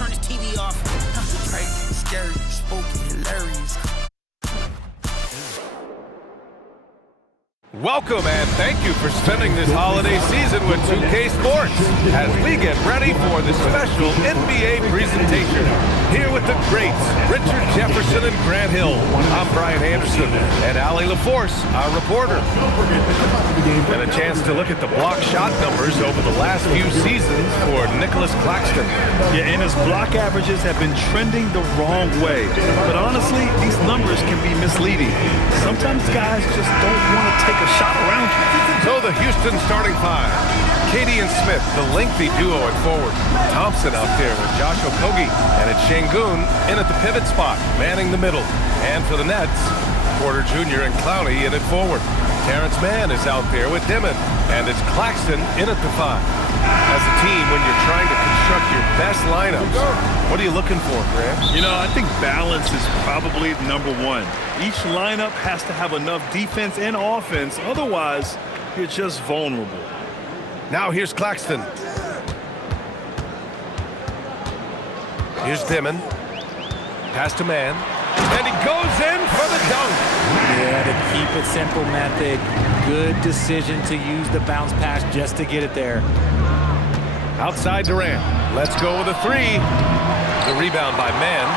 turn this TV off. Crazy, scary, spooky, hilarious. Welcome and thank you for spending this holiday season with 2K Sports as we get ready for the special NBA presentation. Here with the greats, Richard Jefferson and Grant Hill. I'm Brian Anderson and Allie LaForce, our reporter. And a chance to look at the block shot numbers over the last few seasons for Nicholas Claxton. Yeah, and his block averages have been trending the wrong way. But honestly, these numbers can be misleading. Sometimes guys just don't want to take a shot around you. So the Houston starting five. Katie and Smith, the lengthy duo at forward. Thompson out there with Josh Okogie. And it's Şengün in at the pivot spot, manning the middle. And for the Nets, Porter Jr. and Clowney in at forward. Terrence Mann is out there with Dimon. And it's Claxton in at the five. As a team, when you're trying to construct your best lineups, what are you looking for, Grant? You know, I think balance is probably number one. Each lineup has to have enough defense and offense. Otherwise, you're just vulnerable. Now here's Claxton. Here's Dimon. Pass to Mann. And he goes in for the dunk. Yeah, to keep it simple method. Good decision to use the bounce pass just to get it there. Outside Durant. Let's go with a three. The rebound by Mann.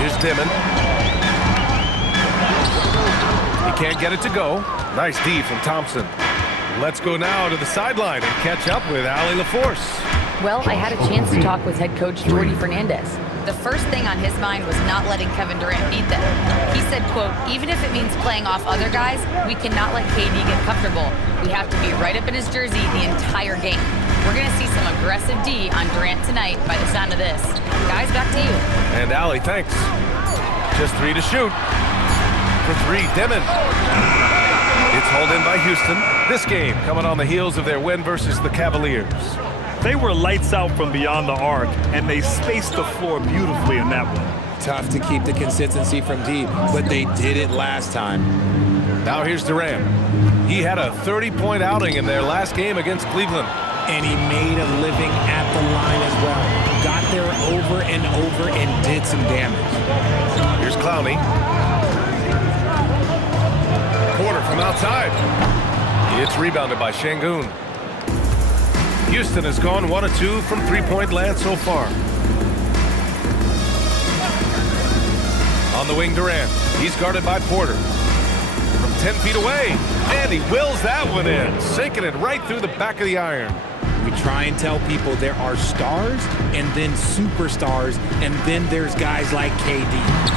Here's Dimon. He can't get it to go. Nice D from Thompson. Let's go now to the sideline and catch up with Allie LaForce. Well, I had a chance to talk with head coach Jordi Fernandez. The first thing on his mind was not letting Kevin Durant beat them. He said, quote, even if it means playing off other guys, we cannot let KD get comfortable. We have to be right up in his jersey the entire game. We're going to see some aggressive D on Durant tonight by the sound of this. Guys, back to you. And Allie, thanks. Just three to shoot. For three, Dimon. It's hauled in by Houston. This game coming on the heels of their win versus the Cavaliers. They were lights out from beyond the arc, and they spaced the floor beautifully in that one. Tough to keep the consistency from deep, but they did it last time. Now here's Durant. He had a 30-point outing in their last game against Cleveland. And he made a living at the line as well. Got there over and over and did some damage. Here's Clowney. Porter from outside. It's rebounded by Şengün. Houston has gone 1 of 2 from three-point land so far. On the wing, Durant. He's guarded by Porter. From 10 feet away, and he wills that one in, sinking it right through the back of the iron. We try and tell people there are stars and then superstars, and then there's guys like KD,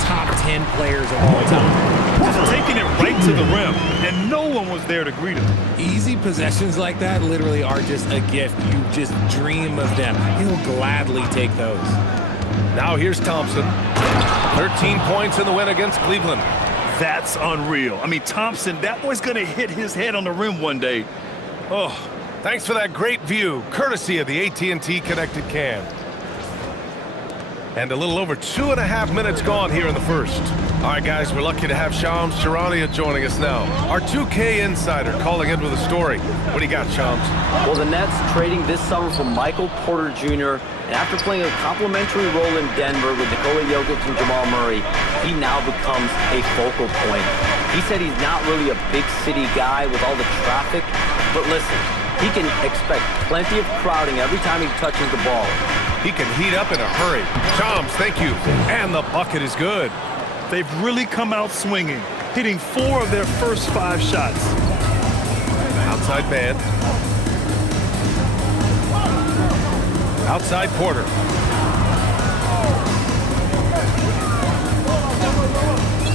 top 10 players of all time. Just taking it right to the rim, and no one was there to greet him. Easy possessions like that literally are just a gift. You just dream of them. He'll gladly take those. Now here's Thompson. 13 points in the win against Cleveland. That's unreal. I mean, Thompson, that boy's going to hit his head on the rim one day. Oh. Thanks for that great view, courtesy of the AT&T Connected Can. And a little over 2.5 minutes gone here in the first. All right, guys, we're lucky to have Shams Charania joining us now. Our 2K insider calling in with a story. What do you got, Shams? Well, the Nets trading this summer for Michael Porter Jr., and after playing a complimentary role in Denver with Nikola Jokic and Jamal Murray, he now becomes a focal point. He said he's not really a big city guy with all the traffic, but listen, he can expect plenty of crowding every time he touches the ball. He can heat up in a hurry. Shams, thank you. And the bucket is good. They've really come out swinging, hitting 4 of their first 5 shots. Outside Mann. Outside Porter.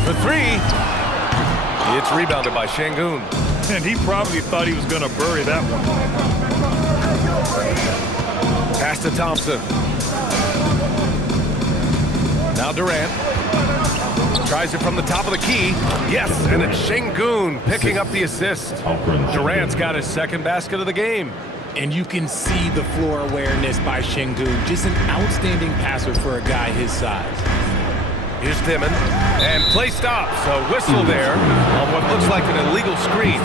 For three. It's rebounded by Şengün. And he probably thought he was going to bury that one. Pass to Thompson. Now Durant. Tries it from the top of the key. Yes, and it's Şengün picking up the assist. Durant's got his second basket of the game. And you can see the floor awareness by Şengün. Just an outstanding passer for a guy his size. Here's Dimon. And play stops. A whistle there on what looks like an illegal screen.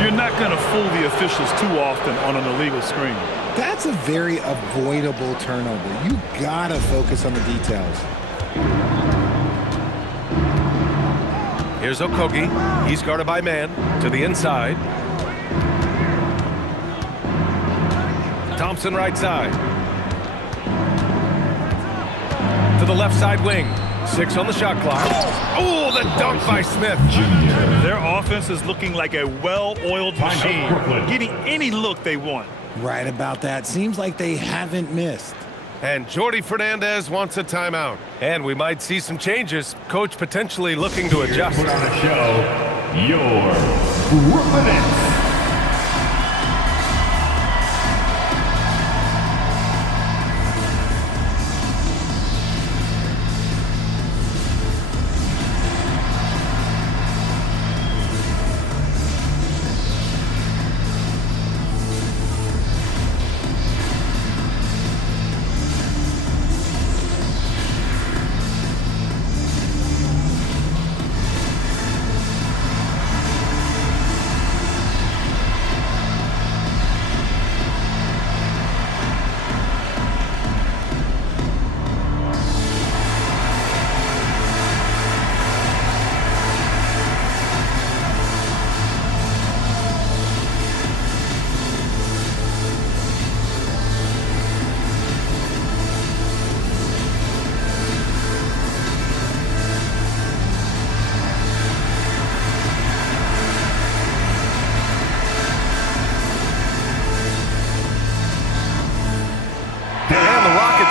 You're not going to fool the officials too often on an illegal screen. That's a very avoidable turnover. You gotta focus on the details. Here's Okogie. He's guarded by man to the inside. Thompson right side. To the left side wing. 6 on the shot clock. Oh, the dunk by Smith. Their offense is looking like a well-oiled machine, getting any look they want. Right about that. Seems like they haven't missed. And Jordi Fernandez wants a timeout. And we might see some changes. Coach potentially looking to adjust. Put on the show, your Brooklyn Nets.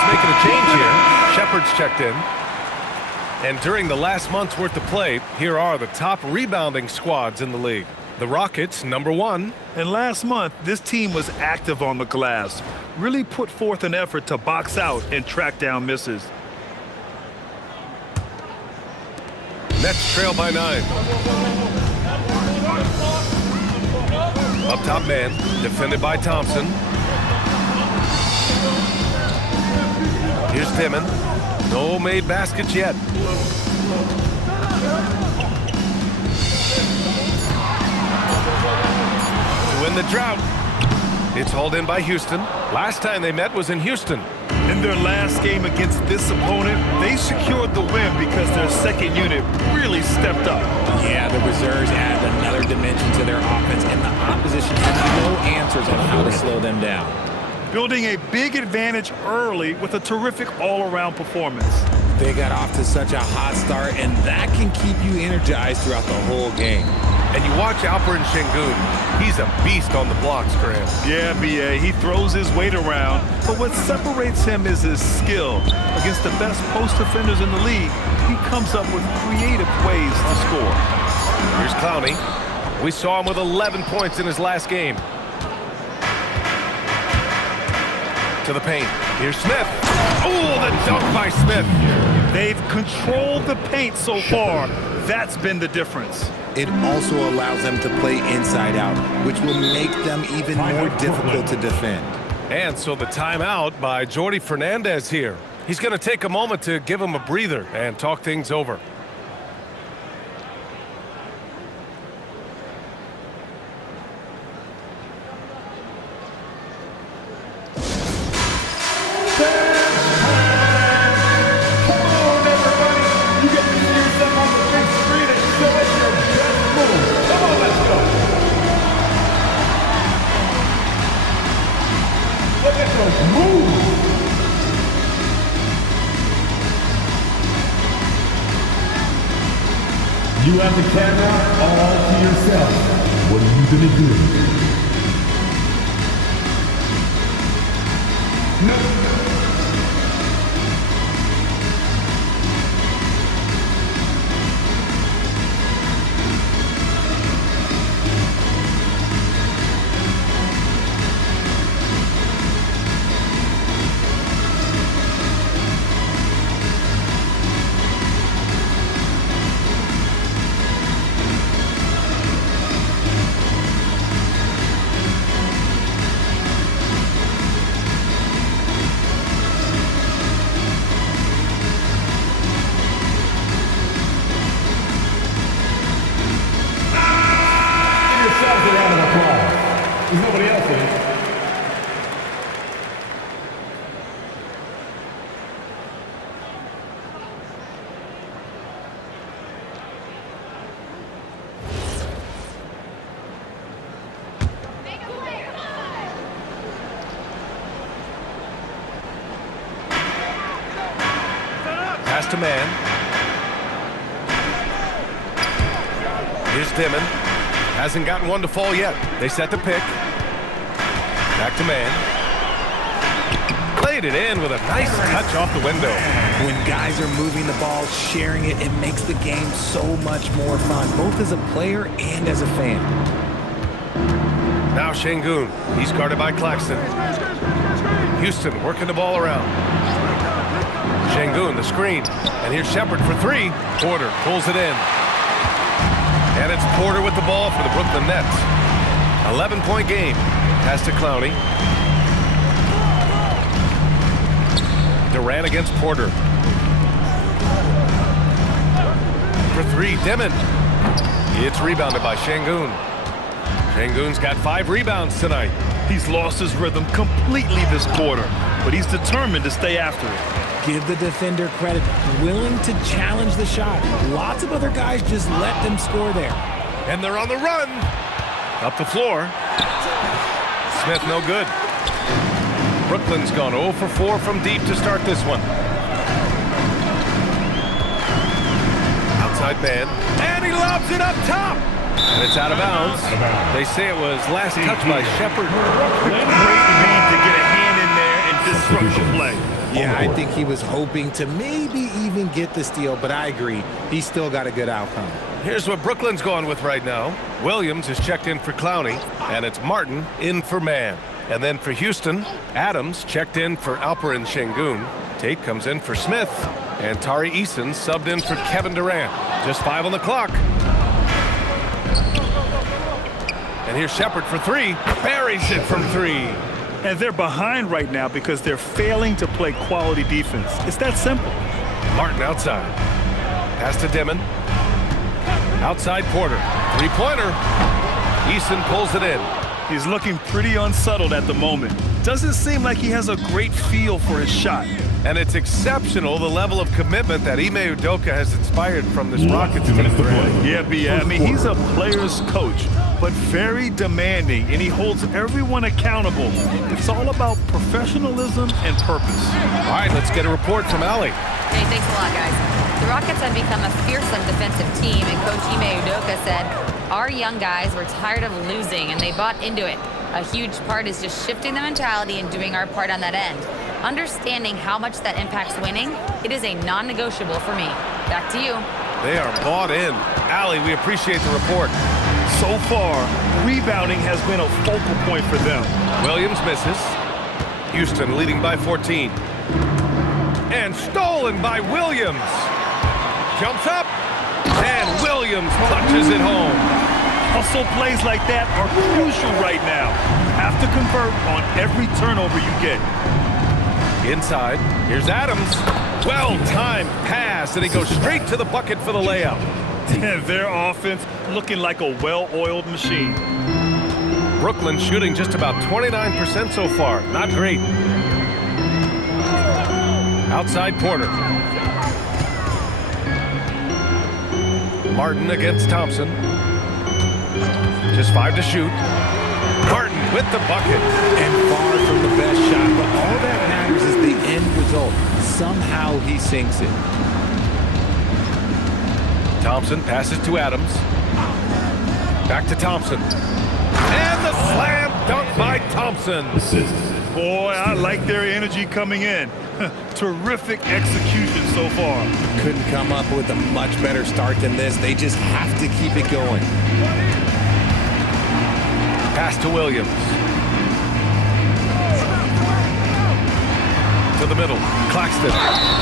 Making a change here. Shepard's checked in. And during the last month's worth of play, here are the top rebounding squads in the league. The Rockets, #1. And last month, this team was active on the glass. Really put forth an effort to box out and track down misses. Nets trail by 9. Up top man, defended by Thompson. Here's Dimon. No made baskets yet. To win the drought. It's hauled in by Houston. Last time they met was in Houston. In their last game against this opponent, they secured the win because their second unit really stepped up. Yeah, the reserves add another dimension to their offense, and the opposition has no answers on how to slow them down. Building a big advantage early with a terrific all-around performance. They got off to such a hot start, and that can keep you energized throughout the whole game. And you watch Alperen Şengün. He's a beast on the blocks, Graham. Yeah, B.A., he throws his weight around, but what separates him is his skill. Against the best post defenders in the league, he comes up with creative ways to score. Here's Clowney. We saw him with 11 points in his last game. To the paint. Here's Smith. Oh, the dunk by Smith. They've controlled the paint so far. That's been the difference. It also allows them to play inside out, which will make them even more difficult to defend. And so the timeout by Jordi Fernandez here. He's going to take a moment to give him a breather and talk things over. You have the camera all to yourself. What are you gonna do? No. yourselves a round of applause. There's nobody else in it. Pass to man. Here's Dimon. Hasn't gotten one to fall yet. They set the pick. Back to man. Played it in with a nice touch off the window. When guys are moving the ball, sharing it, it makes the game so much more fun, both as a player and as a fan. Now Şengün. He's guarded by Claxton. Houston working the ball around. Şengün, the screen. And here's Shepard for three. Porter pulls it in. And it's Porter with the ball for the Brooklyn Nets. 11-point game. Pass to Clowney. Durant against Porter. For three, Dimon. It's rebounded by Şengün. Şengün's got 5 rebounds tonight. He's lost his rhythm completely this quarter, but he's determined to stay after it. Give the defender credit, willing to challenge the shot. Lots of other guys just let them score there. And they're on the run. Up the floor. Smith no good. Brooklyn's gone 0 for 4 from deep to start this one. Outside man. And he lobs it up top. And it's out of bounds. They say it was last touch by Shepard. Great need to get a hand in there and disrupt the play. Yeah, I think he was hoping to maybe even get the steal, but I agree. He's still got a good outcome. Here's what Brooklyn's going with right now. Williams is checked in for Clowney, and it's Martin in for man. And then for Houston, Adams checked in for Alperen Şengün. Tate comes in for Smith, and Tari Eason subbed in for Kevin Durant. Just 5 on the clock. And here's Shepard for three. Buries it from 3. And they're behind right now because they're failing to play quality defense. It's that simple. Martin outside. Pass to Dimon. Outside Porter. 3-pointer. Eason pulls it in. He's looking pretty unsettled at the moment. Doesn't seem like he has a great feel for his shot. And it's exceptional, the level of commitment that Ime Udoka has inspired from this Rockets team. Yeah, I mean, he's a player's coach, but very demanding, and he holds everyone accountable. It's all about professionalism and purpose. All right, let's get a report from Allie. Hey, thanks a lot, guys. The Rockets have become a fearsome defensive team, and Coach Ime Udoka said, our young guys were tired of losing, and they bought into it. A huge part is just shifting the mentality and doing our part on that end. Understanding how much that impacts winning, it is a non-negotiable for me. Back to you. They are bought in. Allie, we appreciate the report. So far, rebounding has been a focal point for them. Williams misses. Houston leading by 14. And stolen by Williams. Jumps up. And Williams punches it home. Hustle plays like that are crucial right now. You have to convert on every turnover you get. Inside, here's Adams. Well-timed pass, and he goes straight to the bucket for the layup. Their offense looking like a well-oiled machine. Brooklyn shooting just about 29% so far. Not great. Outside Porter. Martin against Thompson. Just 5 to shoot. Martin with the bucket. And far from the best shot, but all that matters is the end result. Somehow he sinks it. Thompson passes to Adams. Back to Thompson. And the slam dunk by Thompson. Boy, I like their energy coming in. Terrific execution so far. Couldn't come up with a much better start than this. They just have to keep it going. Pass to Williams. To the middle. Claxton.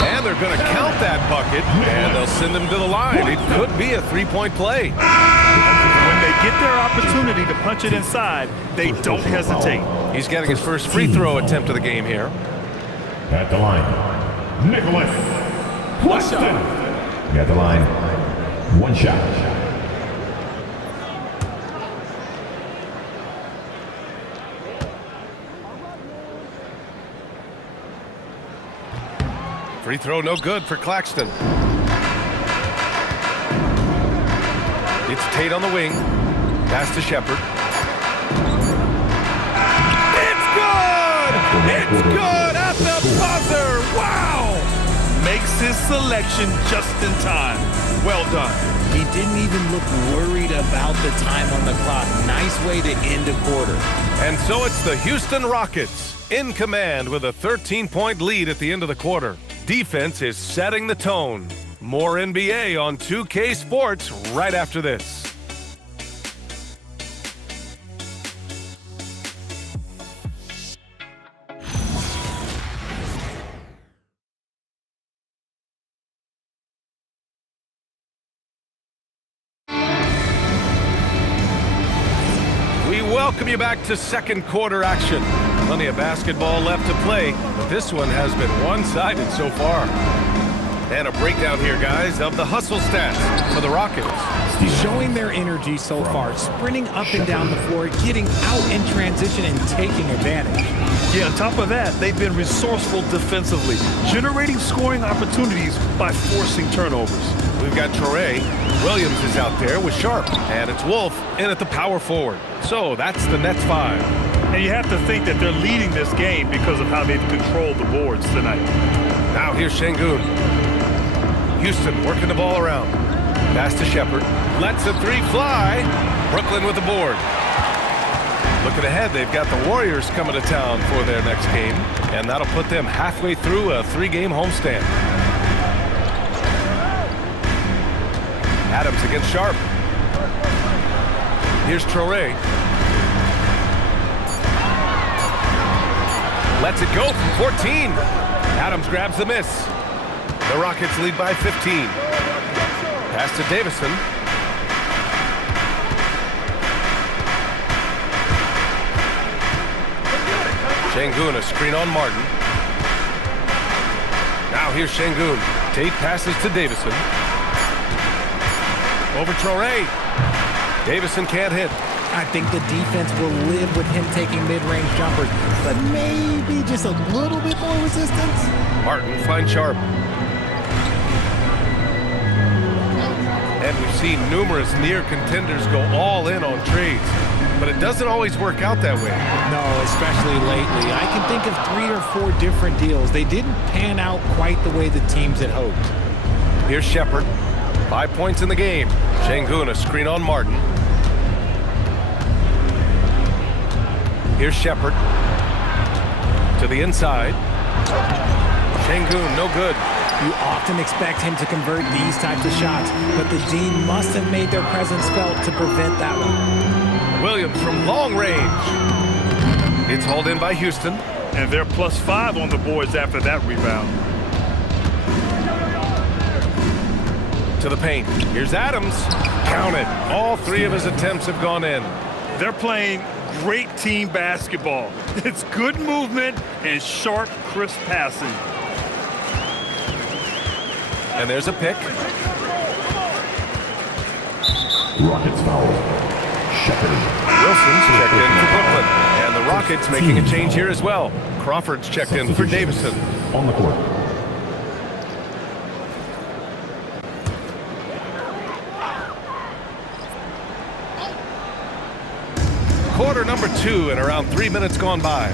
And they're going to count that bucket. And they'll send him to the line. It could be a 3-point play. When they get their opportunity to punch it inside, they don't hesitate. He's getting his first free throw attempt of the game here. At the line, Nicholas Claxton. At the line, 1 shot. Free throw no good for Claxton. It's Tate on the wing. Pass to Shepard. It's good! It's good at the buzzer! Wow! Makes his selection just in time. Well done. He didn't even look worried about the time on the clock. Nice way to end a quarter. And so it's the Houston Rockets in command with a 13-point lead at the end of the quarter. Defense is setting the tone. More NBA on 2K Sports right after this. Welcome you back to second quarter action. Plenty of basketball left to play, but this one has been one-sided so far. And a breakdown here, guys, of the hustle stats for the Rockets. Showing their energy so far, sprinting up and down the floor, getting out in transition and taking advantage. Yeah, on top of that, they've been resourceful defensively, generating scoring opportunities by forcing turnovers. We've got Traore. Williams is out there with Sharp, and it's Wolf in at the power forward. So that's the Nets 5. And you have to think that they're leading this game because of how they've controlled the boards tonight. Now here's Şengün. Houston working the ball around. Pass to Shepard. Lets the three fly. Brooklyn with the board. Looking ahead, they've got the Warriors coming to town for their next game, and that'll put them halfway through a 3-game homestand. Adams against Sharp. Here's Traore. Lets it go from 14. Adams grabs the miss. The Rockets lead by 15. Pass to Davison. Şengün, a screen on Martin. Now here's Şengün. Tate passes to Davison. Over Traore. Davison can't hit. I think the defense will live with him taking mid-range jumpers, but maybe just a little bit more resistance. Martin finds Sharp. And we've seen numerous near contenders go all in on trades, but it doesn't always work out that way. No, especially lately. I can think of 3 or 4 different deals. They didn't pan out quite the way the teams had hoped. Here's Shepard. 5 points in the game. Şengün, a screen on Martin. Here's Shepard. To the inside. Şengün, no good. You often expect him to convert these types of shots, but the D must have made their presence felt to prevent that one. Williams from long range. It's hauled in by Houston. And they're +5 on the boards after that rebound. To the paint. Here's Adams. Count it. All 3 of his attempts have gone in. They're playing great team basketball. It's good movement and sharp, crisp passing. And there's a pick. Rockets foul. Shepard. Wilson's checked in for Brooklyn. And the Rockets making a change here as well. Crawford's checked in for Davison. On the court. Quarter number 2 and around 3 minutes gone by.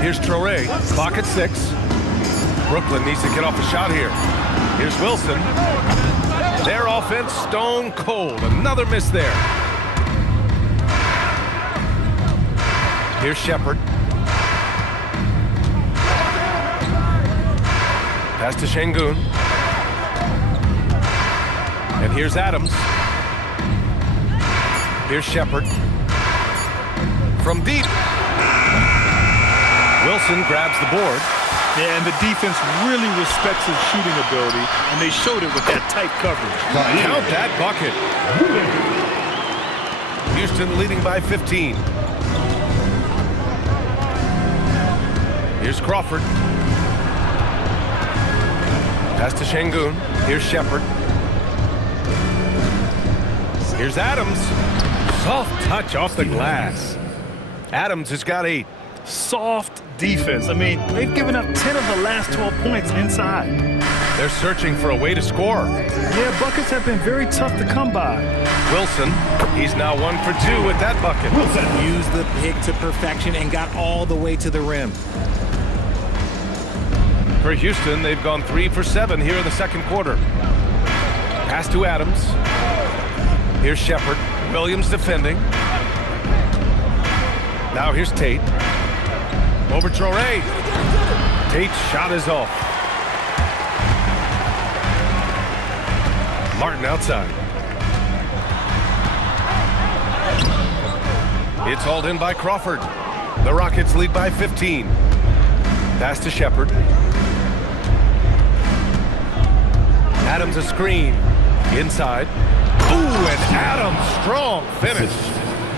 Here's Traore. Clock at 6. Brooklyn needs to get off a shot here. Here's Wilson. Their offense stone cold. Another miss there. Here's Shepard. Pass to Şengün. And here's Adams. Here's Shepard. From deep. Wilson grabs the board. Yeah, and the defense really respects his shooting ability, and they showed it with that tight coverage. Count that bucket. Houston leading by 15. Here's Crawford. Pass to Şengün. Here's Shepard. Here's Adams. Soft touch off the glass. Adams has got 8. Soft defense. I mean, they've given up 10 of the last 12 points inside. They're searching for a way to score. Yeah, buckets have been very tough to come by. Wilson, he's now 1 for 2 with that bucket. Used the pick to perfection and got all the way to the rim. For Houston, they've gone 3 for 7 here in the second quarter. Pass to Adams. Here's Shepard. Williams defending. Now here's Tate. Over Traoré. Tate's shot is off. Martin outside. It's hauled in by Crawford. The Rockets lead by 15. Pass to Shepard. Adams a screen. Inside. Ooh, and Adams, strong finish.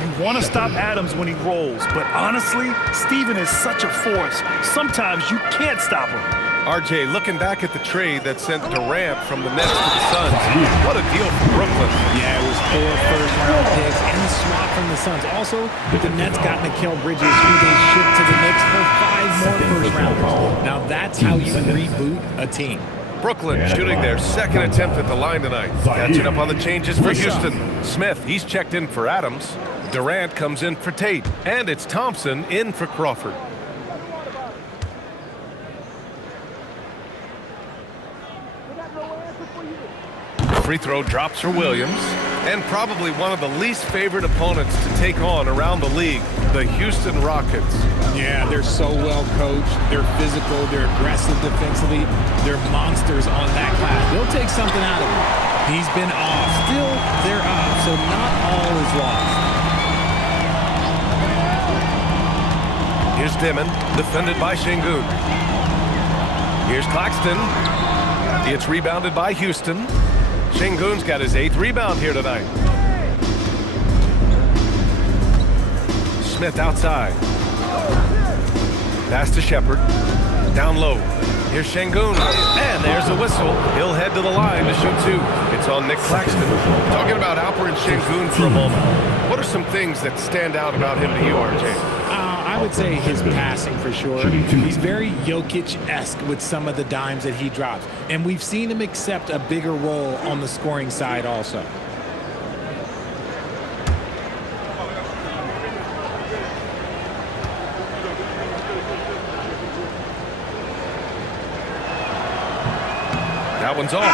You want to stop Adams when he rolls, but honestly, Steven is such a force. Sometimes you can't stop him. RJ, looking back at the trade that sent Durant from the Nets to the Suns, what a deal for Brooklyn. Yeah, it was 4 first-round picks and the swap from the Suns. Also, the Nets got Mikal Bridges, who they shipped to the Knicks for 5 more first-rounders. Now that's how you reboot a team. Brooklyn shooting their second attempt at the line tonight. Catching up on the changes for Houston. Smith, he's checked in for Adams. Durant comes in for Tate. And it's Thompson in for Crawford. Free throw drops for Williams. And probably one of the least favored opponents to take on around the league, the Houston Rockets. Yeah, they're so well coached. They're physical. They're aggressive defensively. They're monsters on that class. They'll take something out of him. He's been off. Still, they're up, so not all is lost. Here's Dimon, defended by Şengün. Here's Claxton. It's rebounded by Houston. Şengün's got his 8th rebound here tonight. Smith outside. Pass to Shepard. Down low. Here's Şengün. And there's a whistle. He'll head to the line to shoot 2. It's on Nick Claxton. Talking about Alperen Şengün for a moment. What are some things that stand out about him to you, RJ? I would say his passing for sure. He's very Jokic-esque with some of the dimes that he drops. And we've seen him accept a bigger role on the scoring side also. That one's off.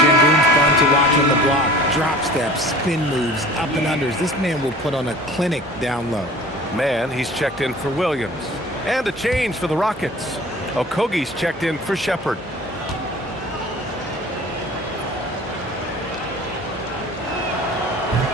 Şengün's fun to watch on the block. Drop steps, spin moves, up and unders. This man will put on a clinic down low. Man, he's checked in for Williams. And a change for the Rockets. Okogie's checked in for Shepard.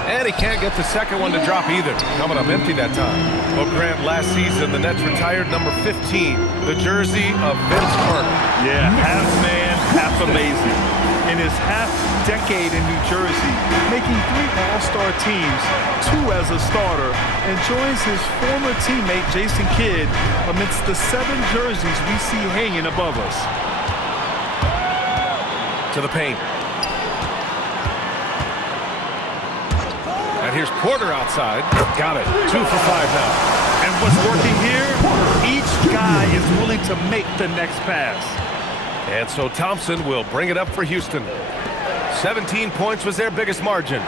And he can't get the second one to drop either. Coming up empty that time. Well, Grant, last season, the Nets retired number 15, the jersey of Vince Carter. Yeah, half man, half amazing. In his half-decade in New Jersey, making 3 All-Star teams, 2 as a starter, and joins his former teammate Jason Kidd amidst the 7 jerseys we see hanging above us. To the paint. And here's Porter outside. Got it. 2 for 5 now. And what's working here? Each guy is willing to make the next pass. And so Thompson will bring it up for Houston. 17 points was their biggest margin.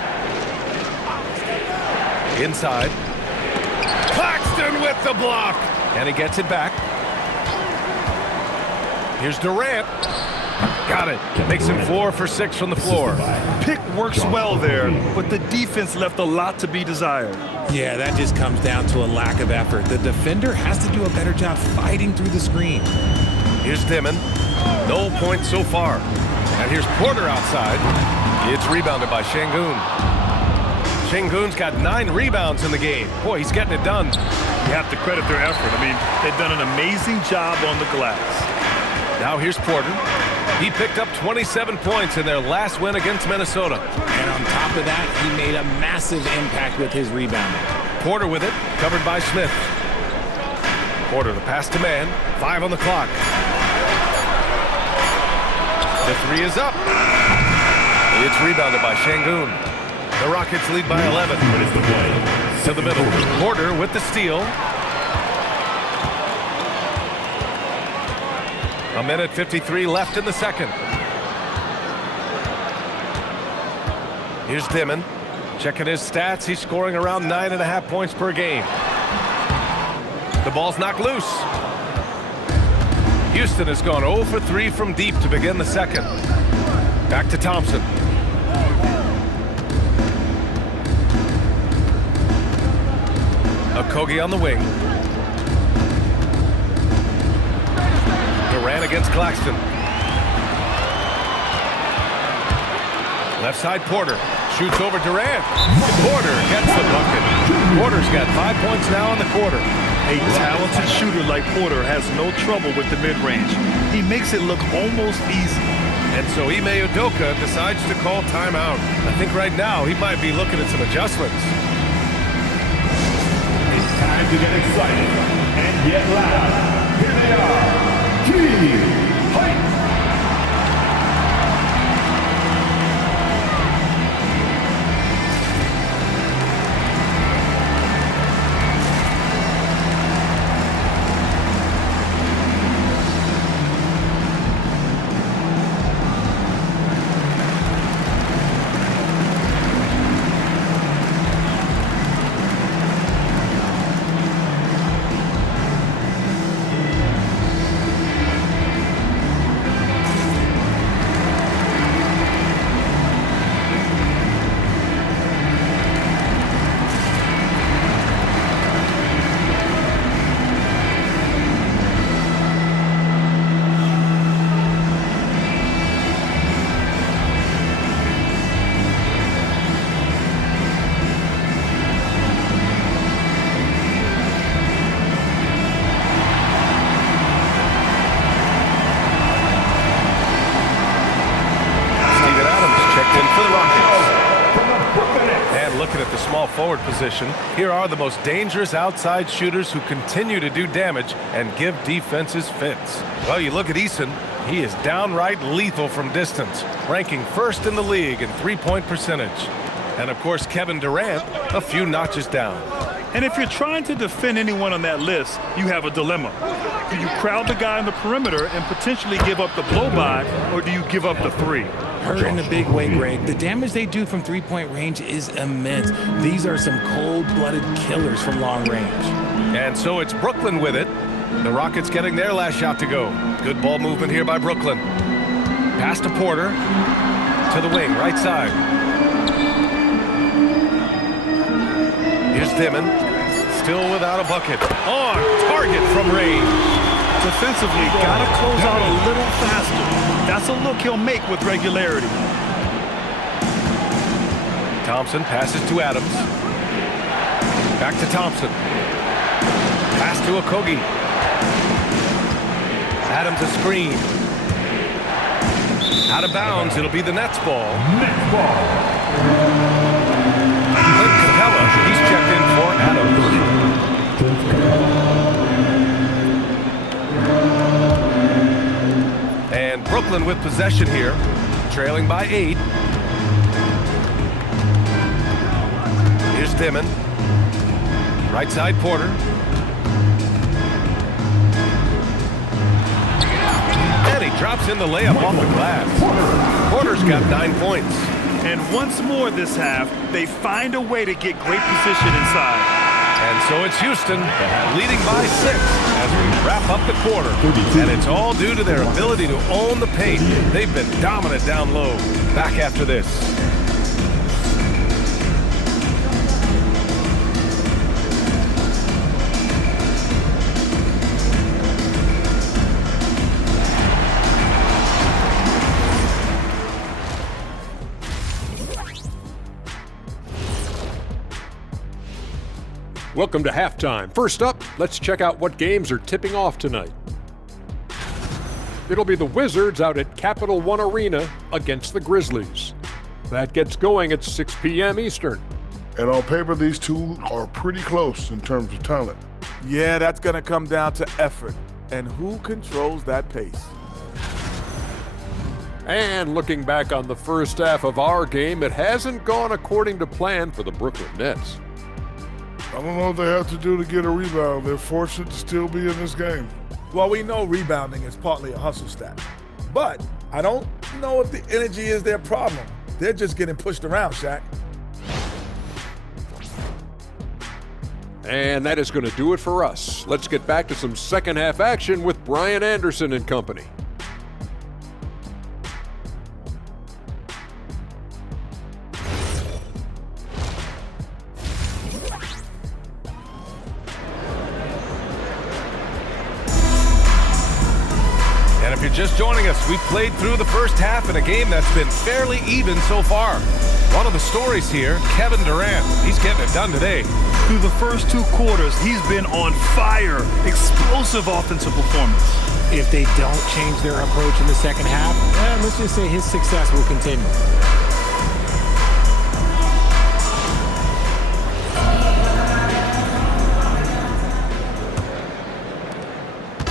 Inside. Claxton with the block. And he gets it back. Here's Durant. Got it. Makes him 4 for 6 from the floor. Pick works well there, but the defense left a lot to be desired. Yeah, that just comes down to a lack of effort. The defender has to do a better job fighting through the screen. Here's Dimon. No points so far. And here's Porter outside. It's rebounded by Şengün. Şengün's got 9 rebounds in the game. Boy, he's getting it done. You have to credit their effort. I mean, they've done an amazing job on the glass. Now here's Porter. He picked up 27 points in their last win against Minnesota. And on top of that, he made a massive impact with his rebounding. Porter with it, covered by Smith. Porter, the pass to man. 5 on the clock. The 3 is up. It's rebounded by Şengün. The Rockets lead by 11. To the middle. Porter with the steal. A minute 53 left in the second. Here's Dimon. Checking his stats, he's scoring around 9.5 points per game. The ball's knocked loose. Houston has gone 0 for 3 from deep to begin the second. Back to Thompson. Okogie on the wing. Durant against Claxton. Left side Porter. Shoots over Durant. Porter gets the bucket. Porter's got 5 points now in the quarter. A talented shooter like Porter has no trouble with the mid-range. He makes it look almost easy. And so Ime Udoka decides to call timeout. I think right now he might be looking at some adjustments. It's time to get excited and get loud. Here they are. Team Fight! Forward position. Here are the most dangerous outside shooters who continue to do damage and give defenses fits. Well, you look at Eason, he is downright lethal from distance, ranking first in the league in three-point percentage. And of course, Kevin Durant, a few notches down. And if you're trying to defend anyone on that list, you have a dilemma. Do you crowd the guy on the perimeter and potentially give up the blow-by, or do you give up the three? Hurt in a big way, Greg. The damage they do from three-point range is immense. These are some cold-blooded killers from long range. And so it's Brooklyn with it. The Rockets getting their last shot to go. Good ball movement here by Brooklyn. Pass to Porter. To the wing, right side. Here's Dimon. Still without a bucket. On target from range. Defensively, gotta close out a little faster. That's a look he'll make with regularity. Thompson passes to Adams. Back to Thompson. Pass to Okogie. Adams a screen. Out of bounds, it'll be the Nets ball. Nets ball. Clint Capella, he's checked in for Adams. And Brooklyn with possession here, trailing by 8. Here's Dimon. Right side Porter. And he drops in the layup off the glass. Porter's got 9 points. And once more this half, they find a way to get great position inside. And so it's Houston leading by 6 as we wrap up the quarter. And it's all due to their ability to own the paint. They've been dominant down low. Back after this. Welcome to halftime. First up, let's check out what games are tipping off tonight. It'll be the Wizards out at Capital One Arena against the Grizzlies. That gets going at 6 p.m. Eastern. And on paper, these two are pretty close in terms of talent. Yeah, that's going to come down to effort and who controls that pace. And looking back on the first half of our game, it hasn't gone according to plan for the Brooklyn Nets. I don't know what they have to do to get a rebound. They're fortunate to still be in this game. Well, we know rebounding is partly a hustle stat, but I don't know if the energy is their problem. They're just getting pushed around, Shaq. And that is going to do it for us. Let's get back to some second half action with Brian Anderson and company. And if you're just joining us, we played through the first half in a game that's been fairly even so far. One of the stories here, Kevin Durant. He's getting it done today. Through the first 2 quarters, he's been on fire. Explosive offensive performance. If they don't change their approach in the second half, let's just say his success will continue.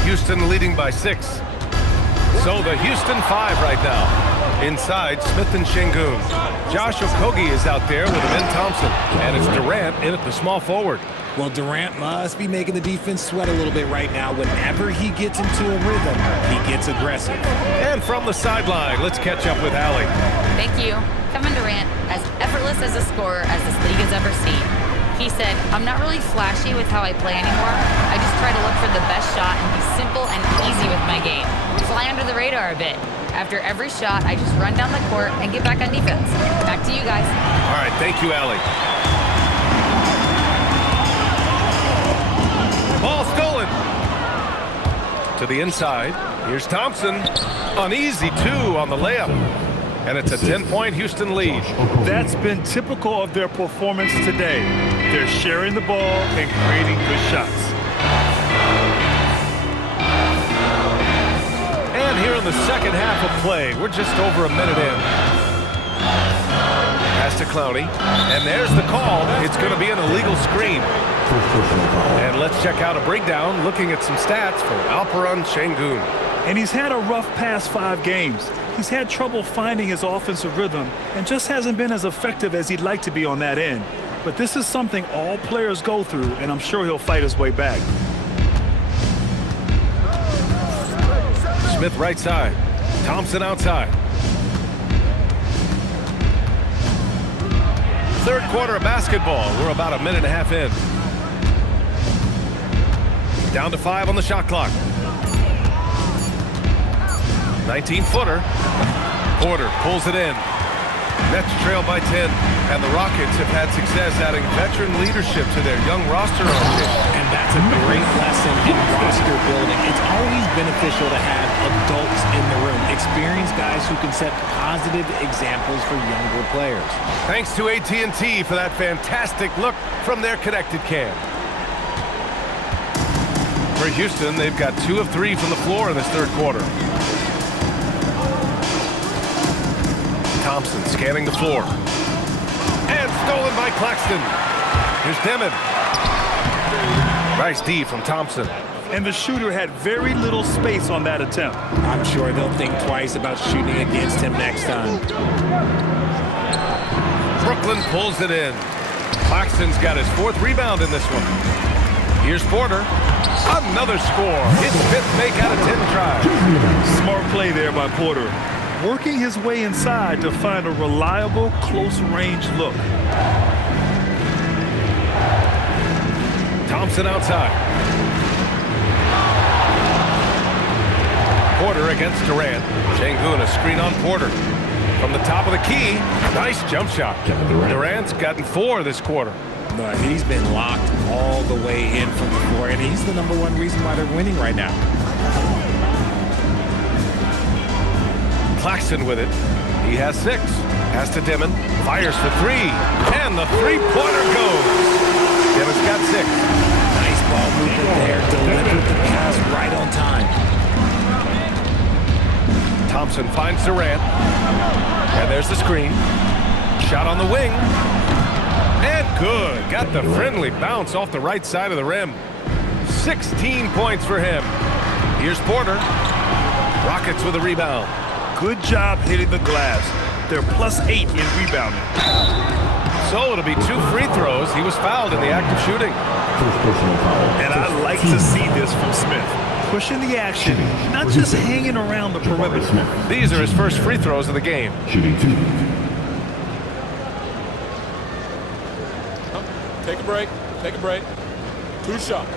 Houston leading by 6. So the Houston 5 right now. Inside, Smith and Şengün. Josh Okogie is out there with Ben Thompson. And it's Durant in at the small forward. Well, Durant must be making the defense sweat a little bit right now. Whenever he gets into a rhythm, he gets aggressive. And from the sideline, let's catch up with Allie. Thank you. Kevin Durant, as effortless as a scorer as this league has ever seen. He said, I'm not really flashy with how I play anymore. I just try to look for the best shot and be simple and easy with my game. Fly under the radar a bit. After every shot, I just run down the court and get back on defense. Back to you guys. All right, thank you, Allie. Ball stolen. To the inside. Here's Thompson. An easy 2 on the layup. And it's a 10-point Houston lead. That's been typical of their performance today. They're sharing the ball and creating good shots. And here in the second half of play, we're just over a minute in. Pass to Clowney. And there's the call. It's going to be an illegal screen. And let's check out a breakdown looking at some stats for Alperen Şengün. And he's had a rough past 5 games. He's had trouble finding his offensive rhythm and just hasn't been as effective as he'd like to be on that end. But this is something all players go through, and I'm sure he'll fight his way back. Smith right side. Thompson outside. Third quarter of basketball. We're about a minute and a half in. Down to 5 on the shot clock. 19-footer. Porter pulls it in. Nets trail by 10. And the Rockets have had success adding veteran leadership to their young roster on this. And that's a great lesson in roster building. It's always beneficial to have adults in the room, experienced guys who can set positive examples for younger players. Thanks to AT&T for that fantastic look from their connected cam. For Houston, they've got 2 of 3 from the floor in this third quarter. Thompson scanning the floor. And stolen by Claxton. Here's Demon. Nice D from Thompson. And the shooter had very little space on that attempt. I'm sure they'll think twice about shooting against him next time. Brooklyn pulls it in. Claxton's got his 4th rebound in this one. Here's Porter. Another score. His 5th make out of 10 tries. Smart play there by Porter. Working his way inside to find a reliable, close-range look. Thompson outside. Porter against Durant. Şengün a screen on Porter. From the top of the key, nice jump shot. Durant's gotten 4 this quarter. But he's been locked all the way in from the floor, and he's the #1 reason why they're winning right now. Claxton with it. He has 6. Pass to Demon. Fires for 3. And the three-pointer goes. Demon's got 6. Nice ball movement there. Delivered the pass right on time. Thompson finds Durant. And there's the screen. Shot on the wing. And good. Got the friendly bounce off the right side of the rim. 16 points for him. Here's Porter. Rockets with a rebound. Good job hitting the glass. They're +8 in rebounding. So it'll be 2 free throws. He was fouled in the act of shooting. And I like to see this from Smith. pushing the action, not just hanging around the perimeter. These are his first free throws of the game. Shooting 2. Take a break. Take a break. 2 shots.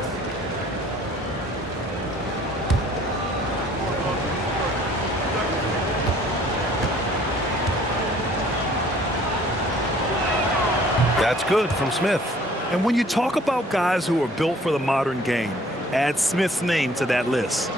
That's good from Smith. And when you talk about guys who are built for the modern game, add Smith's name to that list.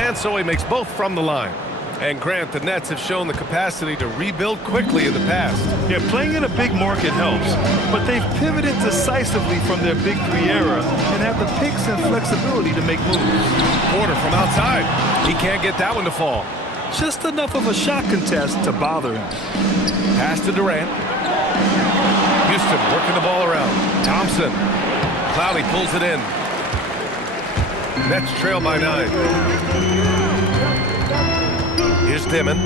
And so he makes both from the line. And Grant, the Nets have shown the capacity to rebuild quickly in the past. Yeah, playing in a big market helps, but they've pivoted decisively from their Big Three era and have the picks and flexibility to make moves. Porter from outside. He can't get that one to fall. Just enough of a shot contest to bother him. Pass to Durant. Houston working the ball around. Thompson. Clowney pulls it in. Nets trail by 9. Here's Dimon.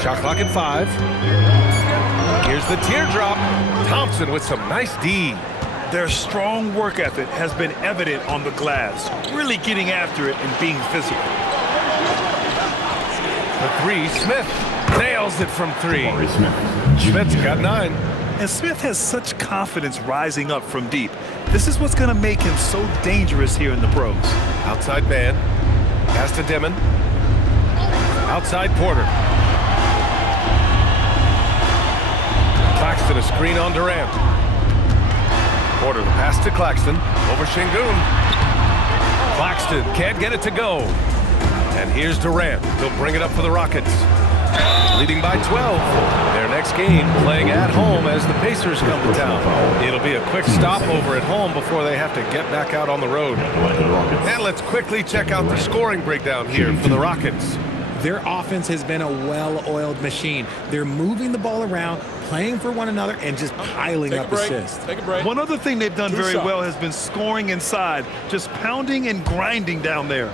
Shot clock at 5. Here's the teardrop. Thompson with some nice D. Their strong work ethic has been evident on the glass, really getting after it and being physical. The 3, Smith nails it from 3. Smith's got 9. And Smith has such confidence rising up from deep. This is what's going to make him so dangerous here in the pros. Outside man. Pass to Dimon. Outside Porter. Claxton a screen on Durant. Porter the pass to Claxton. Over Şengün. Claxton can't get it to go. And here's Durant. He'll bring it up for the Rockets. Leading by 12. Their next game playing at home as the Pacers come to town. It'll be a quick stopover at home before they have to get back out on the road. And let's quickly check out the scoring breakdown here for the Rockets. Their offense has been a well-oiled machine. They're moving the ball around, playing for one another, and just piling up assists. Take a break. One other thing they've done very well has been scoring inside, just pounding and grinding down there.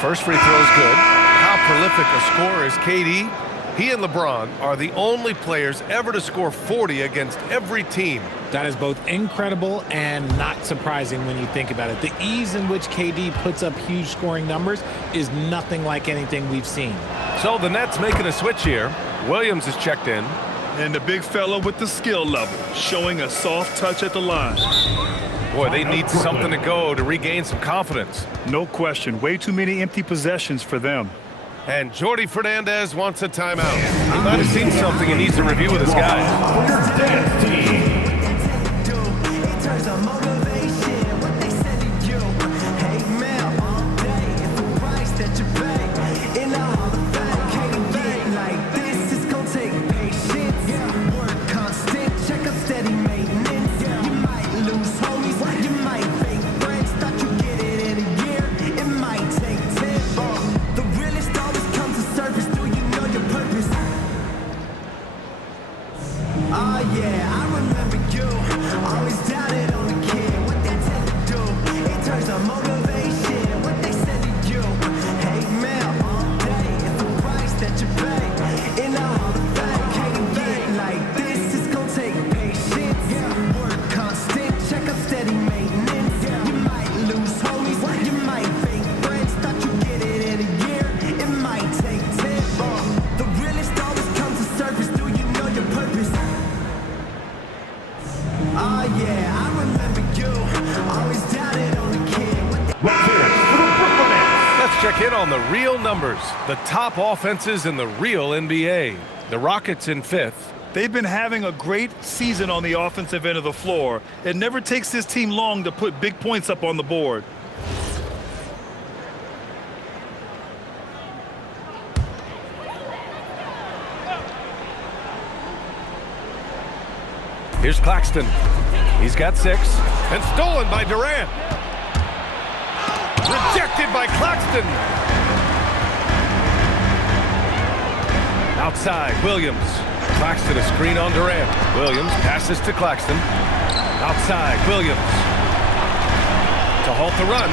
First free throw is good. How prolific a scorer is KD? He and LeBron are the only players ever to score 40 against every team. That is both incredible and not surprising when you think about it. The ease in which KD puts up huge scoring numbers is nothing like anything we've seen. So the Nets making a switch here. Williams is checked in. And the big fella with the skill level, showing a soft touch at the line. Boy, they need something to go to regain some confidence. No question. Way too many empty possessions for them. And Jordi Fernandez wants a timeout. He might have seen something and needs to review with his guys. Check in on the real numbers, the top offenses in the real NBA. The Rockets in 5th. They've been having a great season on the offensive end of the floor. It never takes this team long to put big points up on the board. Here's Claxton. He's got 6 and stolen by Durant. Rejected by Claxton. Outside, Williams. Claxton a screen on Durant. Williams passes to Claxton. Outside, Williams. To halt the run.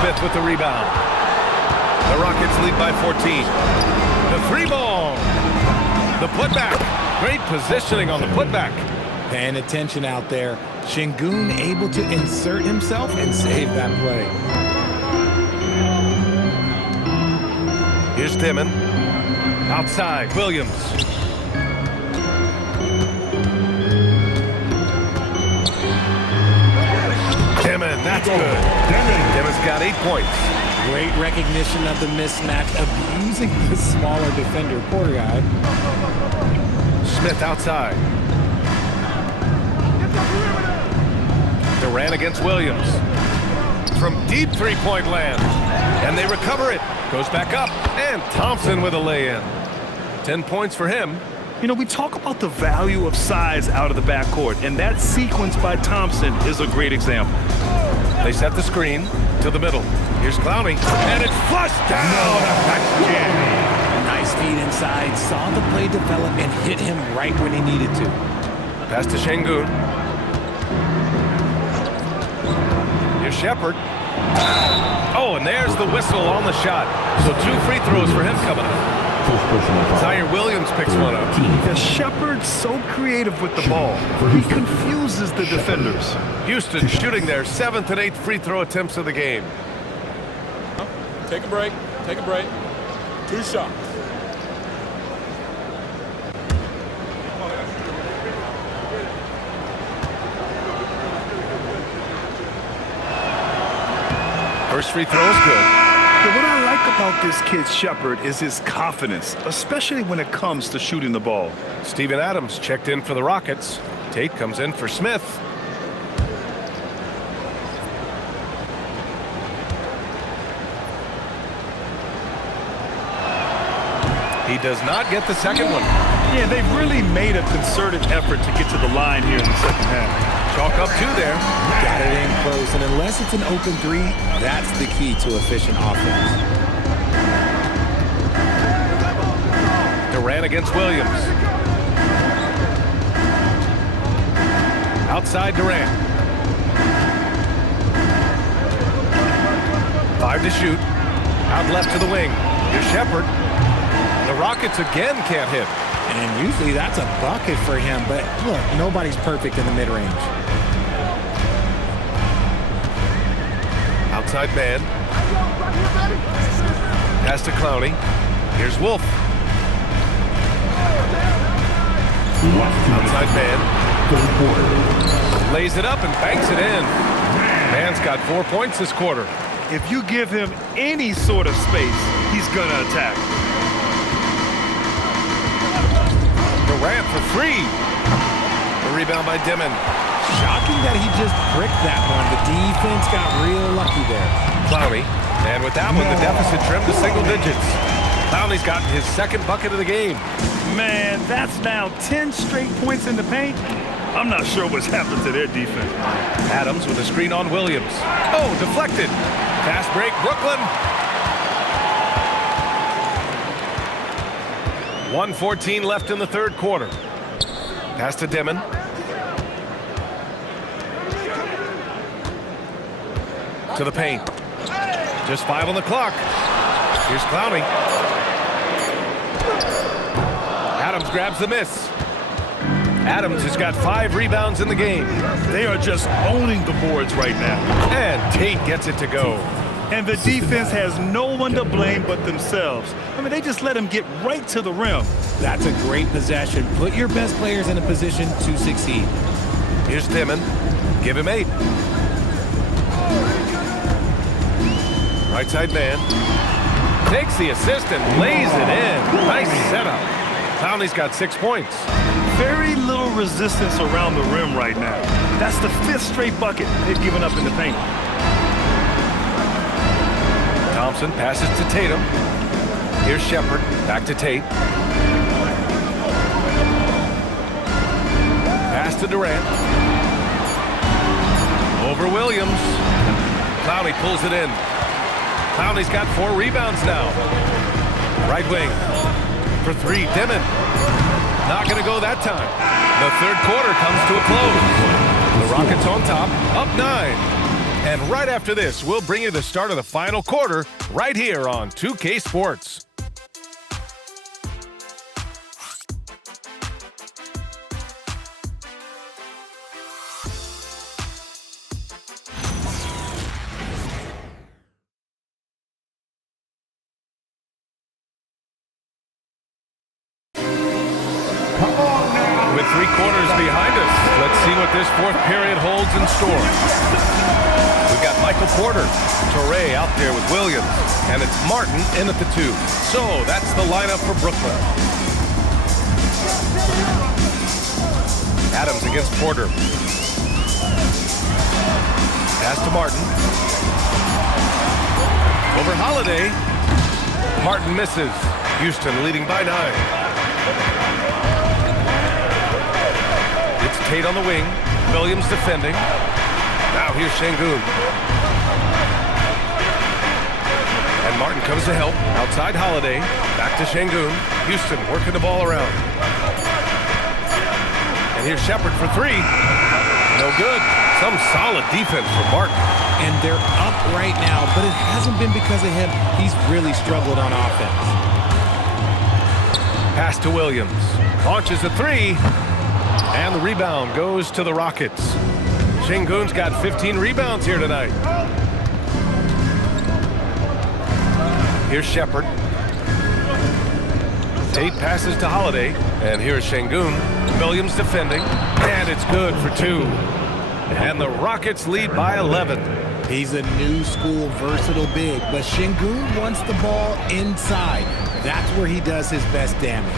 Smith with the rebound. The Rockets lead by 14. The three ball. The putback. Great positioning on the putback. Paying attention out there. Şengün able to insert himself and save that play. Here's Dimon. Outside, Williams. Dimon, that's good. Dimon's got 8 points. Great recognition of the mismatch, abusing the smaller defender, poor guy. Smith outside. Durant against Williams. From deep three-point land. And they recover it. Goes back up. And Thompson with a lay-in. 10 points for him. You know, we talk about the value of size out of the backcourt, and that sequence by Thompson is a great example. They set the screen to the middle. Here's Clowney. And it's flushed down. That's Jam. Nice feed inside. Saw the play develop and hit him right when he needed to. Pass to Şengün. Here's Shepherd. Oh, and there's the whistle on the shot. So 2 free throws for him coming up. Zaire Williams picks one up. Yeah, Shepherd's so creative with the ball. He confuses the defenders. Houston shooting their 7th and 8th free throw attempts of the game. Take a break. Take a break. 2 shots. First free throw is good. But what I like about this kid Shepherd is his confidence, especially when it comes to shooting the ball. Steven Adams checked in for the Rockets. Tate comes in for Smith. He does not get the second one. Yeah, they've really made a concerted effort to get to the line here in the second half. Chalk up 2 there. Got it in close, and unless it's an open 3, that's the key to efficient offense. Durant against Williams. Outside Durant. 5 to shoot. Out left to the wing. Here's Shepherd. The Rockets again can't hit. And usually that's a bucket for him, but look, nobody's perfect in the mid-range. Outside man. Pass to Clowney. Here's Wolf. Outside man. Lays it up and banks it in. Man's got 4 points this quarter. If you give him any sort of space, he's going to attack. Durant for 3. The rebound by Dimon. Shocking that he just bricked that one. The defense got real lucky there. Clowney. And with that one, the deficit trimmed to single digits. Clowney's gotten his 2nd bucket of the game. Man, that's now 10 straight points in the paint. I'm not sure what's happened to their defense. Adams with a screen on Williams. Oh, deflected. Fast break, Brooklyn. 1:14 left in the 3rd quarter. Pass to Dimon. To the paint. Just 5 on the clock. Here's Clowney. Adams grabs the miss. Adams has got 5 rebounds in the game. They are just owning the boards right now. And Tate gets it to go. And the defense has no one to blame but themselves. I mean, they just let him get right to the rim. That's a great possession. Put your best players in a position to succeed. Here's Dimon. Give him 8. Right side man. Takes the assist and lays it in. Nice setup. Clowney's got 6 points. Very little resistance around the rim right now. That's the 5th straight bucket they've given up in the paint. Thompson passes to Tatum. Here's Shepherd. Back to Tate. Pass to Durant. Over Williams. Clowney pulls it in. Clowney's got 4 rebounds now. Right wing. For 3, Dimon. Not going to go that time. The third quarter comes to a close. The Rockets on top, up 9. And right after this, we'll bring you the start of the final quarter right here on 2K Sports. With 3 quarters behind us, let's see what this fourth period holds in store. We've got Michael Porter, Touré out there with Williams, and it's Martin in at the 2. So that's the lineup for Brooklyn. Adams against Porter. Pass to Martin. Over Holiday. Martin misses. Houston leading by 9. It's Tate on the wing. Williams defending. Now here's Şengün. And Martin comes to help. Outside Holiday. Back to Şengün. Houston working the ball around. And here's Shepherd for 3. No good. Some solid defense from Martin. And they're up right now, but it hasn't been because of him. He's really struggled on offense. Pass to Williams. Launches a 3. And the rebound goes to the Rockets. Şengün's got 15 rebounds here tonight. Here's Shepherd. Tate passes to Holiday. And here's Şengün. Williams defending. And it's good for 2. And the Rockets lead by 11. He's a new school versatile big, but Şengün wants the ball inside. That's where he does his best damage.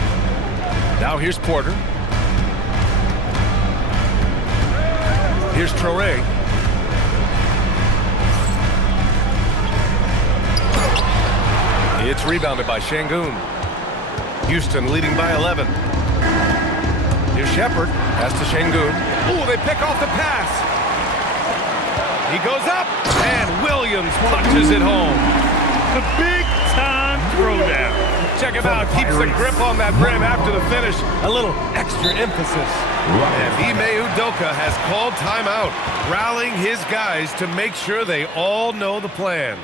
Now here's Porter. Here's Touré. It's rebounded by Şengün. Houston leading by 11. Here's Shepherd. Pass to Şengün. Oh, they pick off the pass. He goes up, and Williams punches it home. The big-time throwdown. Check him out. Keeps the grip on that rim after the finish. A little extra emphasis. And Ime Udoka has called timeout, rallying his guys to make sure they all know the plan.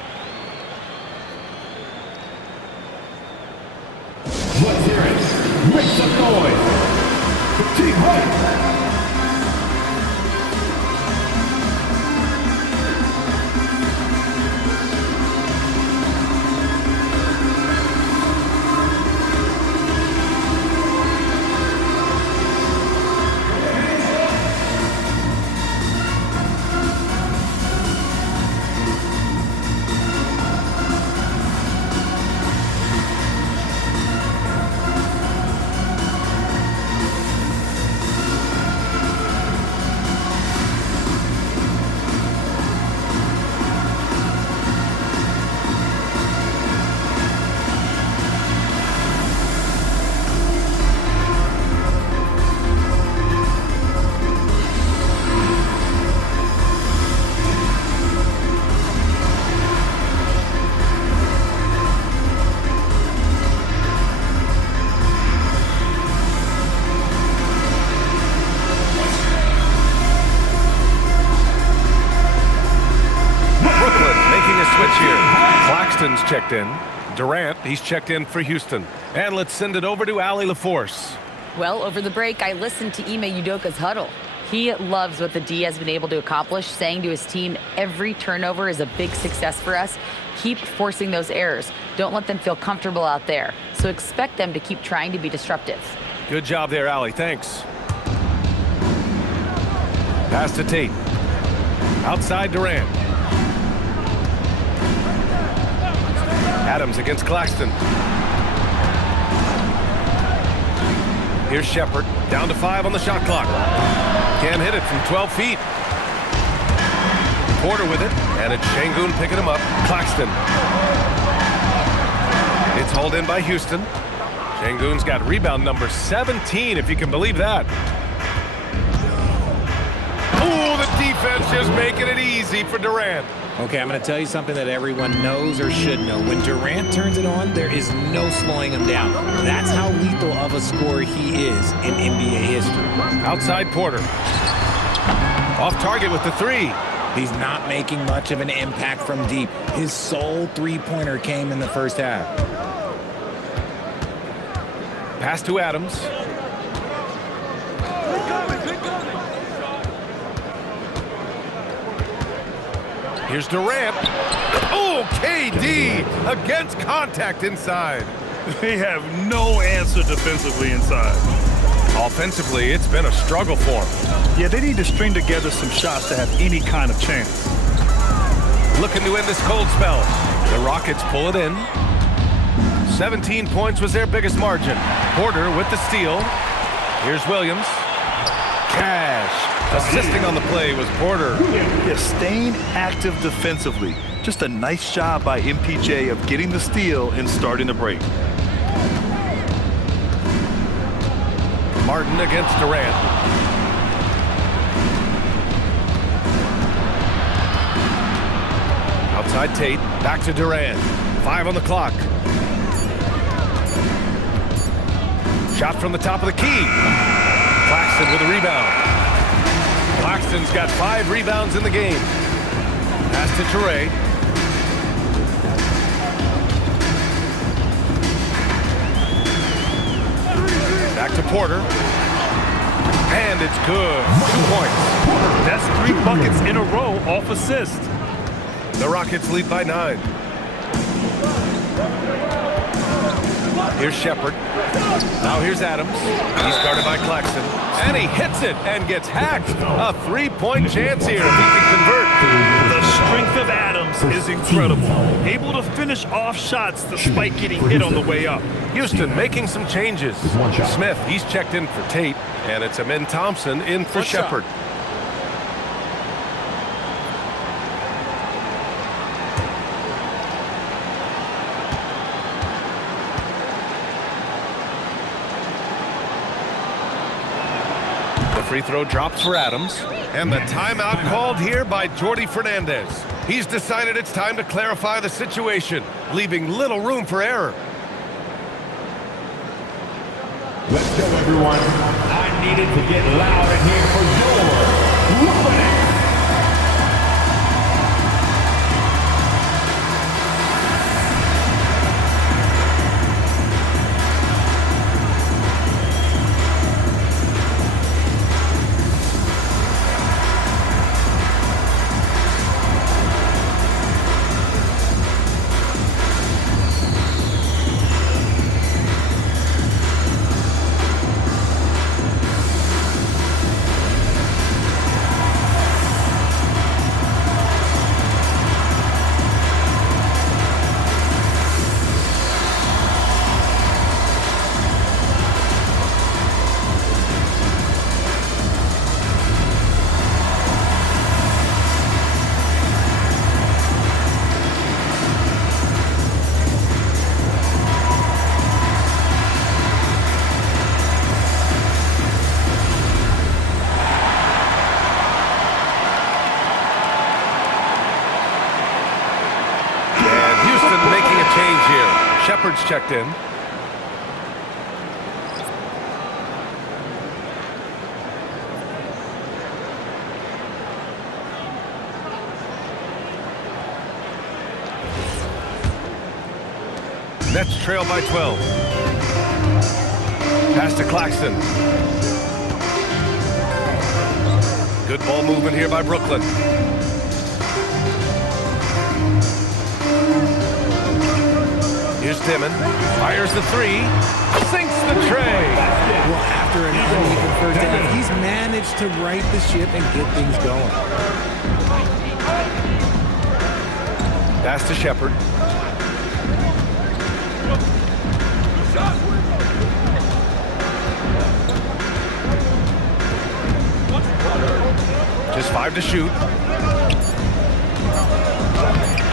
Let's hear it. Make some noise. For Team White. Checked in. Durant, he's checked in for Houston. And let's send it over to Allie LaForce. Well, over the break, I listened to Ime Udoka's huddle. He loves what the D has been able to accomplish, saying to his team, every turnover is a big success for us. Keep forcing those errors. Don't let them feel comfortable out there. So expect them to keep trying to be disruptive. Good job there, Allie. Thanks. Pass to Tate. Outside Durant. Adams against Claxton. Here's Shepherd, down to 5 on the shot clock. Can't hit it from 12 feet. Porter with it, and it's Şengün picking him up. Claxton. It's hauled in by Houston. Şengün's got rebound number 17, if you can believe that. Oh, the defense defense just making it easy for Durant. Okay, I'm going to tell you something that everyone knows or should know. When Durant turns it on, there is no slowing him down. That's how lethal of a scorer he is in NBA history. Outside Porter. Off target with the three. He's not making much of an impact from deep. His sole three-pointer came in the first half. Pass to Adams. Here's Durant. Oh, KD against contact inside. They have no answer defensively inside. Offensively, it's been a struggle for them. Yeah, they need to string together some shots to have any kind of chance. Looking to end this cold spell. The Rockets pull it in. 17 points was their biggest margin. Porter with the steal. Here's Williams. Cash. Assisting on the play was Porter. Yeah, staying active defensively. Just a nice job by MPJ of getting the steal and starting the break. Martin against Durant. Outside Tate. Back to Durant. 5 on the clock. Shot from the top of the key. Claxton with a rebound. Claxton's got 5 rebounds in the game. Pass to Toure. Back to Porter. And it's good. 2 points. That's 3 buckets in a row off assist. The Rockets lead by 9. Here's Shepard. Now here's Adams. He's guarded by Claxton. And he hits it and gets hacked. A 3-point chance here if he can convert. The strength of Adams is incredible. Able to finish off shots despite getting hit on the way up. Houston making some changes. Smith, he's checked in for Tate. And it's Amin Thompson in for Shepard. Free throw drops for Adams. And the timeout called here by Jordi Fernandez. He's decided it's time to clarify the situation, leaving little room for error. Let's go, everyone. I needed to get loud in here for your Rockets. Shepard's checked in. Nets trail by 12. Pass to Claxton. Good ball movement here by Brooklyn. Here's Dimon. Fires the 3. Sinks the tray. Well, after an uneven first half, he's managed to right the ship and get things going. Pass to Shepard. Just 5 to shoot.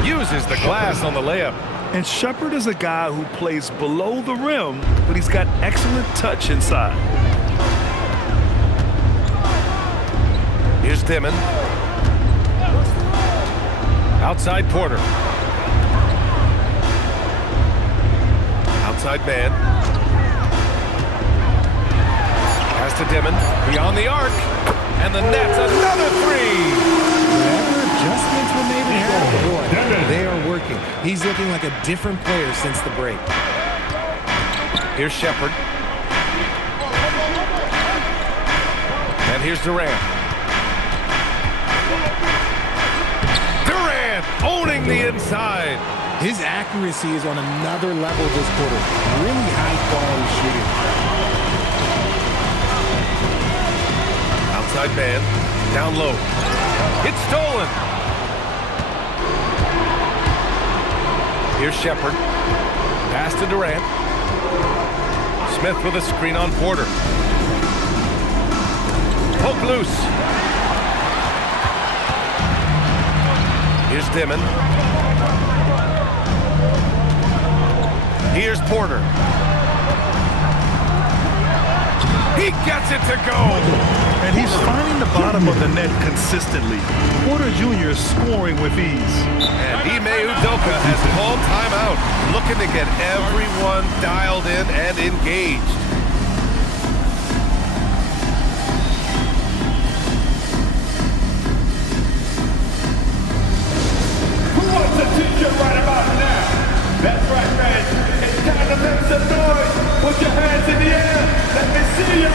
Uses the glass on the layup. And Shepard is a guy who plays below the rim, but he's got excellent touch inside. Here's Dimon. Outside Porter. Outside man. Pass to Dimon. Beyond the arc. And the net's another three. Whatever adjustments were made in boy, they are working. He's looking like a different player since the break. Here's Shepard. And here's Durant. Durant owning the inside. His accuracy is on another level this quarter. Really high quality shooting. Outside man. Down low. It's stolen. Here's Shepard. Pass to Durant. Smith with a screen on Porter. Poke loose. Here's Dimon. Here's Porter. He gets it to go. And he's finding the bottom of the net consistently. Porter Jr. is scoring with ease. And Ime Udoka has called timeout, looking to get everyone dialed in and engaged. Who wants a t-shirt right about now? That's right, man. It's time to make some noise. Put your hands in the air. Let me see ya.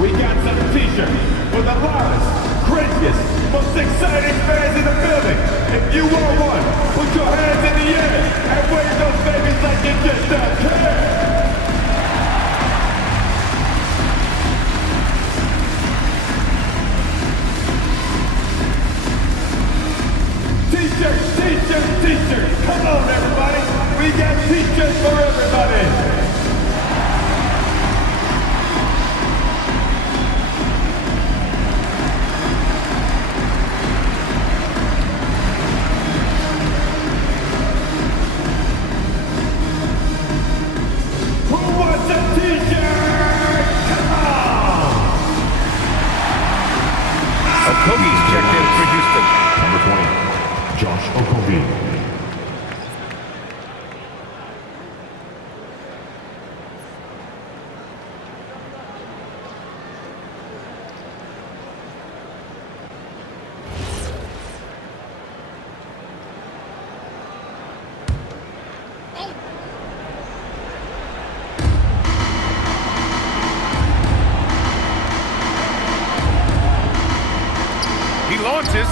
We got some t-shirts for the loudest, craziest, most exciting fans in the building. If you want one, put your hands in the air and wave those babies like you just don't care. T-shirts, t-shirts, t-shirts. Come on, everybody. We got t-shirts for everybody. Okogie's checked in for Houston. Number 20, Josh Okogie. Launches.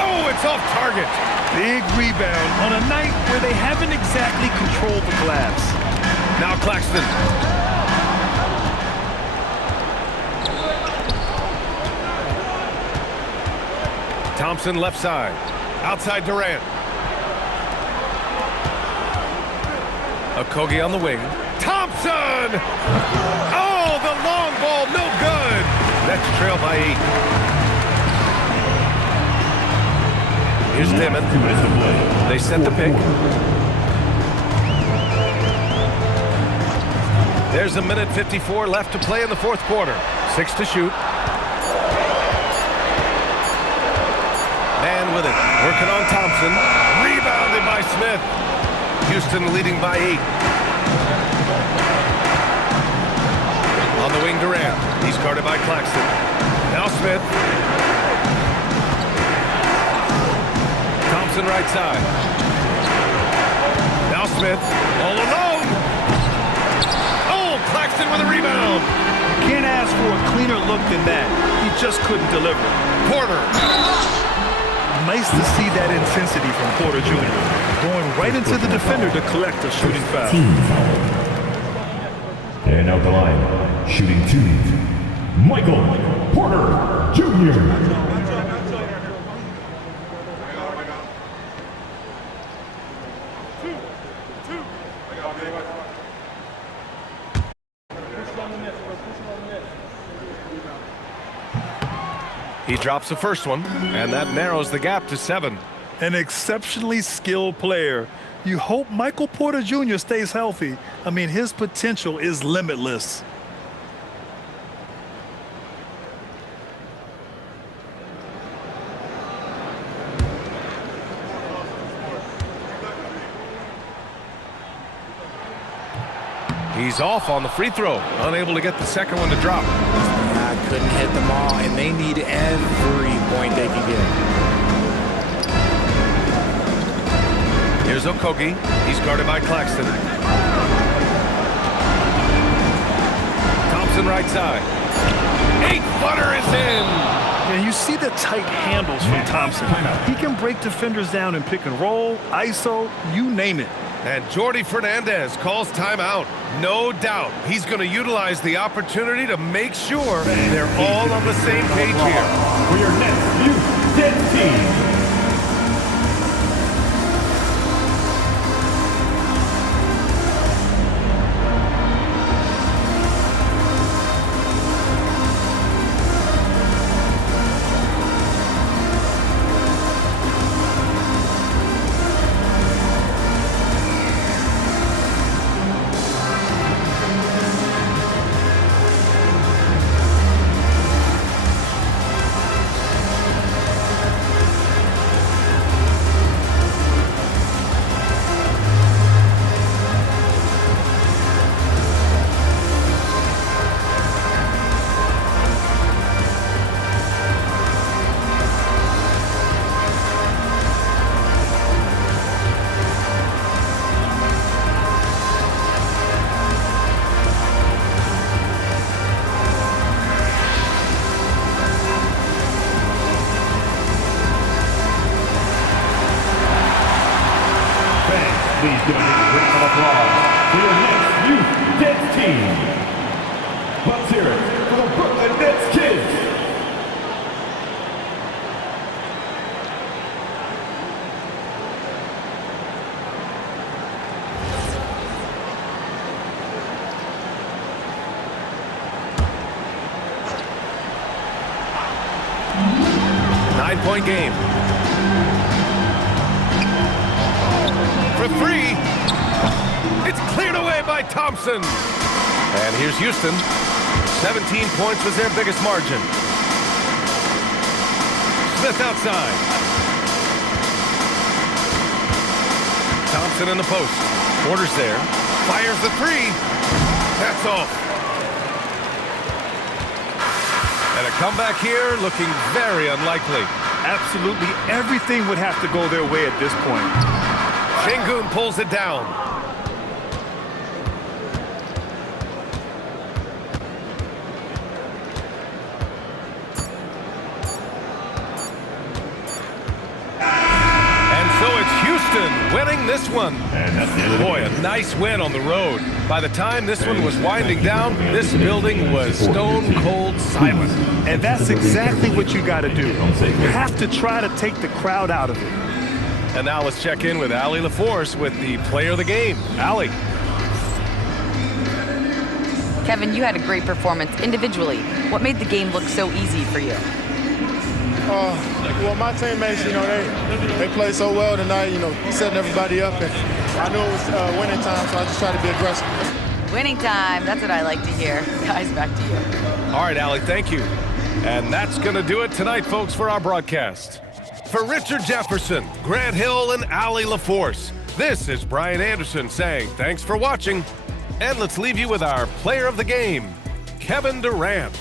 Oh, it's off target. Big rebound on a night where they haven't exactly controlled the glass. Now Claxton. Thompson left side. Outside Durant. Okogie on the wing. Thompson! Oh, the long ball, no good. That's trail by 8. Here's Dimon. They set the pick. There's a minute 54 left to play in the fourth quarter. 6 to shoot. Man with it. Working on Thompson. Rebounded by Smith. Houston leading by 8. On the wing, Durant. He's guarded by Claxton. Now Smith. Thompson right side. Now Smith, all alone. Oh, Claxton with a rebound. You can't ask for a cleaner look than that. He just couldn't deliver. Porter. Nice to see that intensity from Porter Jr. Going right into the defender to collect a shooting foul. And out the line, shooting 2, Michael Porter Jr. He drops the first one, and that narrows the gap to 7. An exceptionally skilled player. You hope Michael Porter Jr. stays healthy. I mean, his potential is limitless. He's off on the free throw, unable to get the second one to drop. Yeah, couldn't hit them all, and they need every point they can get. Here's Okogie. He's guarded by Claxton. Thompson right side. 8-footer is in. And you see the tight handles from Thompson. He can break defenders down in pick and roll, ISO, you name it. And Jordi Fernandez calls timeout. No doubt he's going to utilize the opportunity to make sure they're all on the same page here. For your next youth dead team. Please give a round of applause for your next youth Nets team. Let's hear it for the Brooklyn Nets kids. Nine-point game. For three. It's cleared away by Thompson. And here's Houston. 17 points was their biggest margin. Smith outside. Thompson in the post. Porter's there. Fires the three. That's off. And a comeback here looking very unlikely. Absolutely everything would have to go their way at this point. Şengün pulls it down. And so it's Houston winning this one. Boy, a nice win on the road. By the time this one was winding down, this building was stone cold silent. And that's exactly what you got to do. You have to try to take the crowd out of it. And now let's check in with Allie LaForce with the player of the game. Allie. Kevin, you had a great performance individually. What made the game look so easy for you? Well, my teammates, they played so well tonight, setting everybody up. And I knew it was winning time, so I just tried to be aggressive. Winning time, that's what I like to hear. Guys, back to you. All right, Allie, thank you. And that's going to do it tonight, folks, for our broadcast. For Richard Jefferson, Grant Hill, and Allie LaForce, this is Brian Anderson saying thanks for watching. And let's leave you with our player of the game, Kevin Durant.